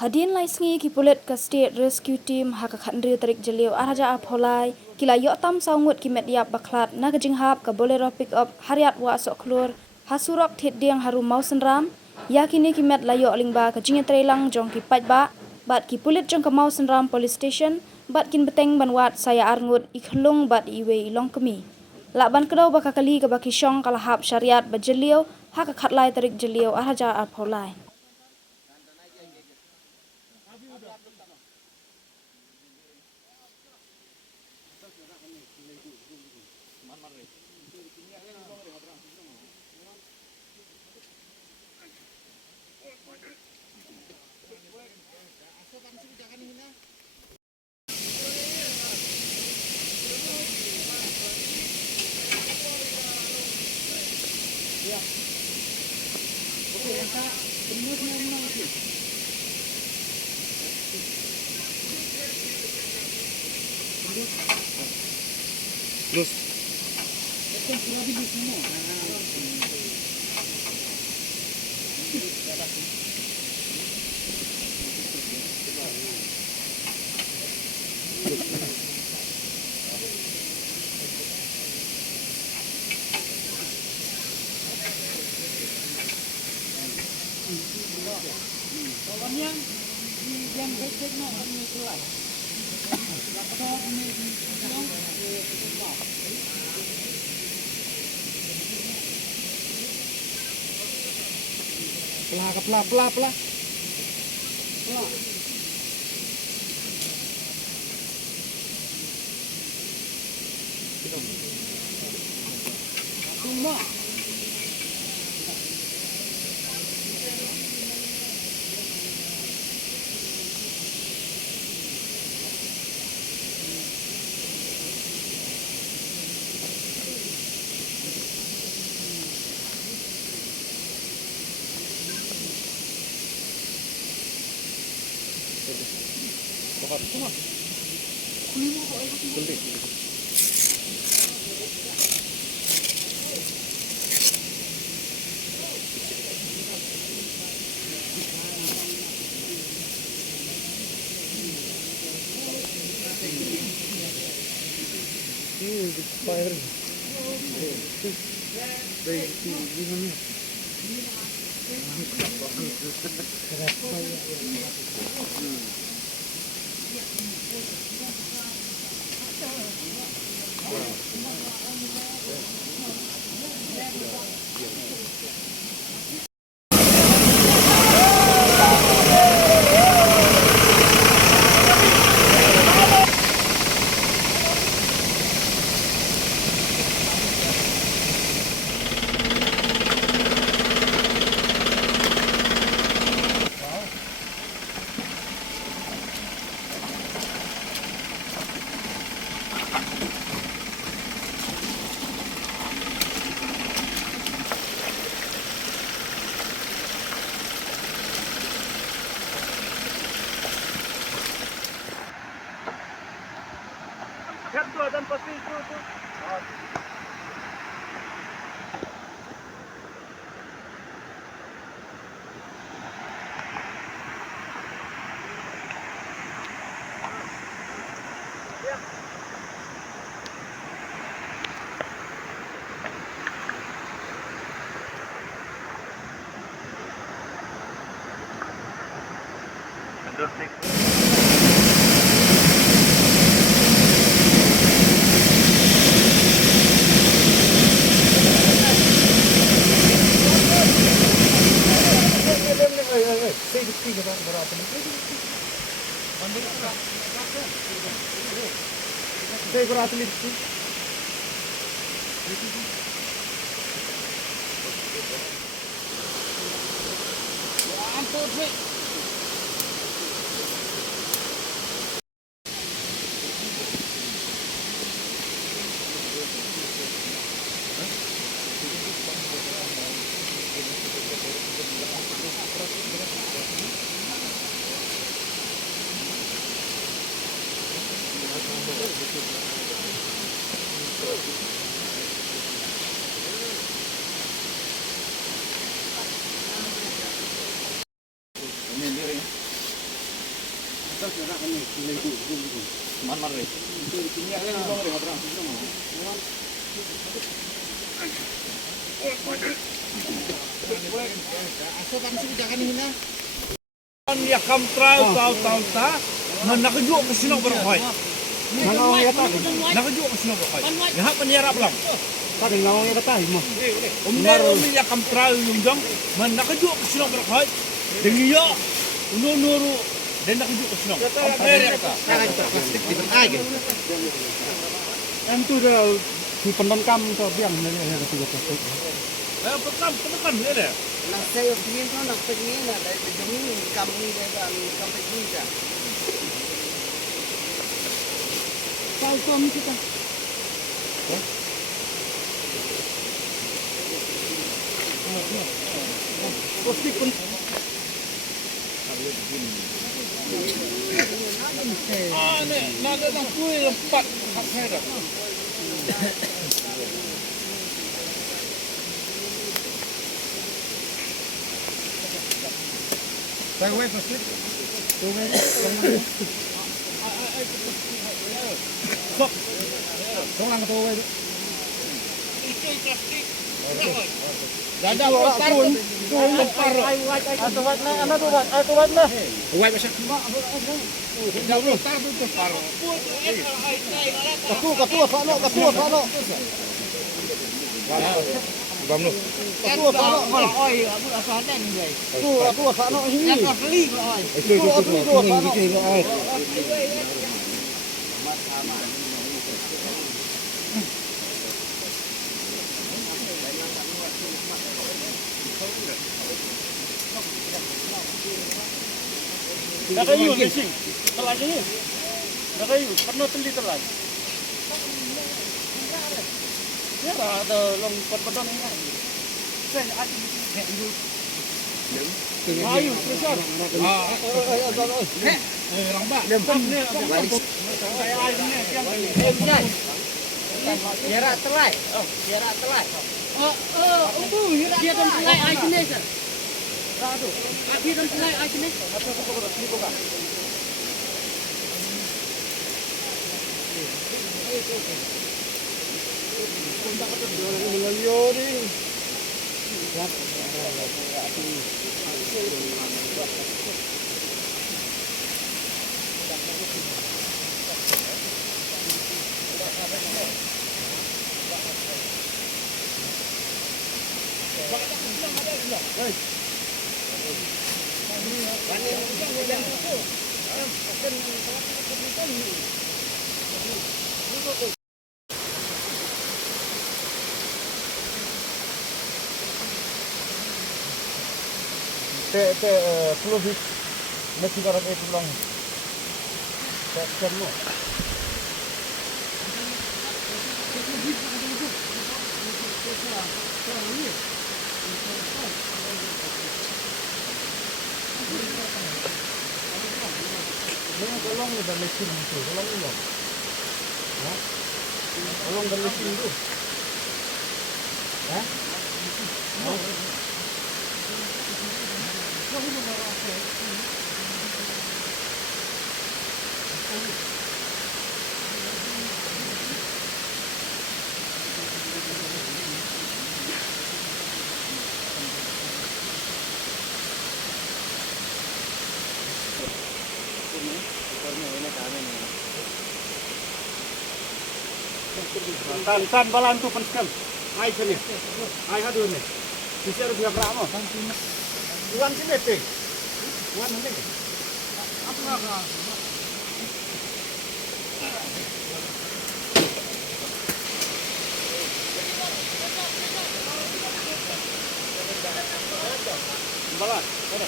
Hadin lai sngi ki pulit ka state rescue team ha ka khandri tarik jeliu araja apholai kila yo tam saungut ki mediap baklat na ka jinghap ka bolero pick up hariat wa sok klur hasurok thit diang haru mausen ram yakini ki met layo lingba ka jinge trelang jong ki pajba bat ki pulit jong ka mausen ram police station bat kin beteng banwat saya arngut ikhlung bat iwe ilong kemi laban kedau baka kali ka baki syong kalahap syariat ba jeliu ha ka khatlai tarik jeliu araja apholai. Terus pelah. Fire. Dan pasti itu. Saya kurang atlet tu. Man rin. Dia kamtrau tahu ta, nakaju ke sino berkhoi. Ngawang ya tahi. Nakaju ke sino berkhoi. Ngah penyiarap lang. Tadi ngawang ya tahi mo. Umner ya kamtrau yung jong, nakaju ke sino berkhoi. Dengiya, nuru dan nakaju ke sino. Plastik di aja. Em tu dah di pendonkam tu biang ni ya tu plastik. Pekan ni deh. Nak saya opinion tu nak opinion lah dari demi kami dari kami kita. Saya suami kita. Plastik pun. Ni nak nak kuih empat hak saya. Saya wei plastik. Tu wei. Sok. Orang tu wei. Dada besar pun. Lempar. Atau wat na, ano tu wat? Atau wat na. Wai macam. Jauh besar tu besar. Katua sano. Bamnu. Katua sano. Oi, abu asalan ni guys. Katua sano ini. Nak beli oi. Katua sano. Dah kayu ni sing. Telan ni. Dah kayu, penuh teli telan. Ya, ada long pot-potan ni. Sen ada ni. Kayu, besar. Lambat. Lempam ni. Saya air ni yang Jarak telai. Jarak telai. Dia dalam telai air ni sir. Dia dalam telai air ni. Puluh mesti karat itu lang. Tak mo. Tolong dan mesin itu, tolong dulu. Ya, tolong dan mesin itu. Ya. Tan balan tu penskam. Ai sini. Ai hadu ni. Sisi ada biar berapa? Uang sini te. Uang mana? Apa nak? Balan. Mana?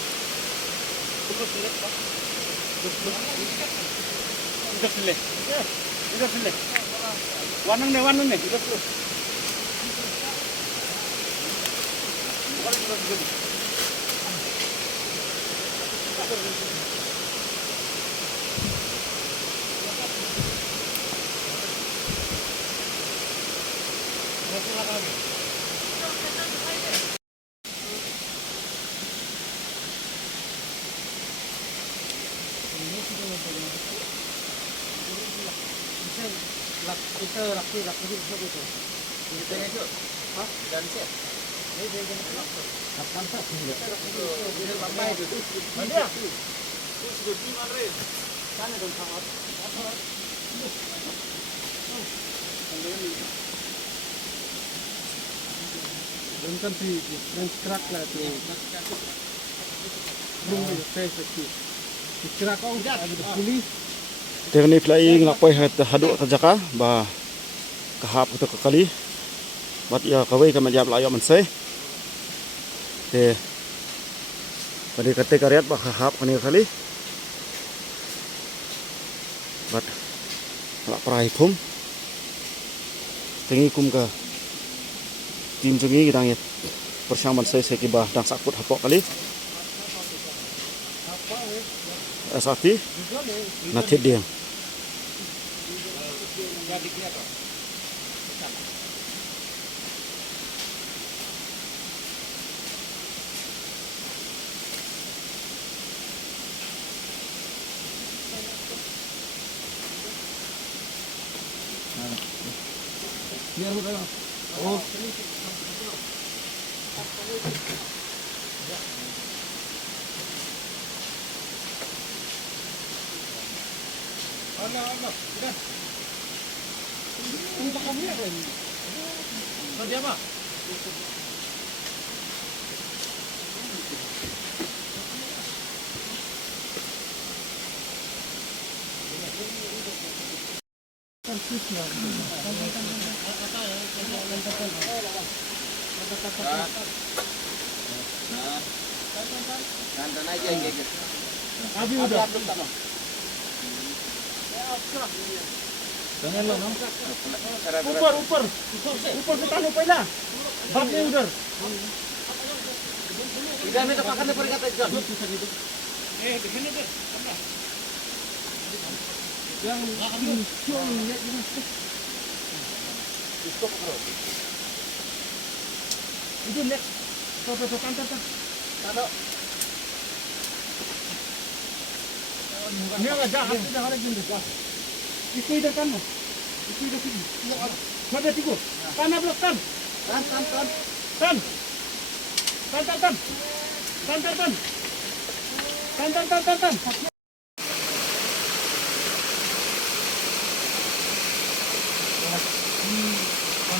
Terus sini. Terus sini. Terus sini. Warnang ni, kita terus. Kita laki itu. Kita itu. Hah? Dan set. Ini dia jangan kelak. Kapan tak? Ini bapak itu. Mana? Terus gue gimana re? Sana dong kawan. Dan kan si crack lah tu. Belum saya sakit. Crack kau ada polis. Dengan flying lapoy haduk tajaka ba kahap itu kekali. Bat ya kawai kami jawab layak mensai. Te pada kata karyat ba kahap kani kali. Bat lak perai pum. Tengi kum ke tim jengi kita ngit persamaan saya kibah dang sakut hapok kali. Asati nanti dia. Oh. Tadi apa? Dan aja gitu. Abi udah. Jangan lo, nom. Upar ke tanah pala. Babnya udah. Tidak minta pakan depan kata jam. Di sini deh. Yang cium lihat gimana? Itu next. Tuh kantor. Kalau Ini enggak jahat sudah ada jenis. Itu ida kan. Itu ida sini. Ada tiga. Tanah blok tan. tan. Tan.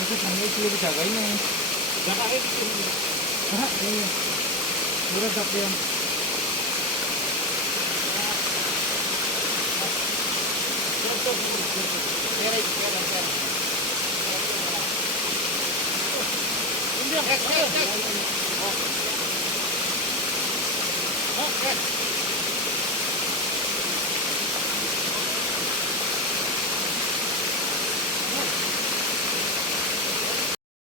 Itu sampai perlu dijagain nih. Jagain. Udah tapi yang Ini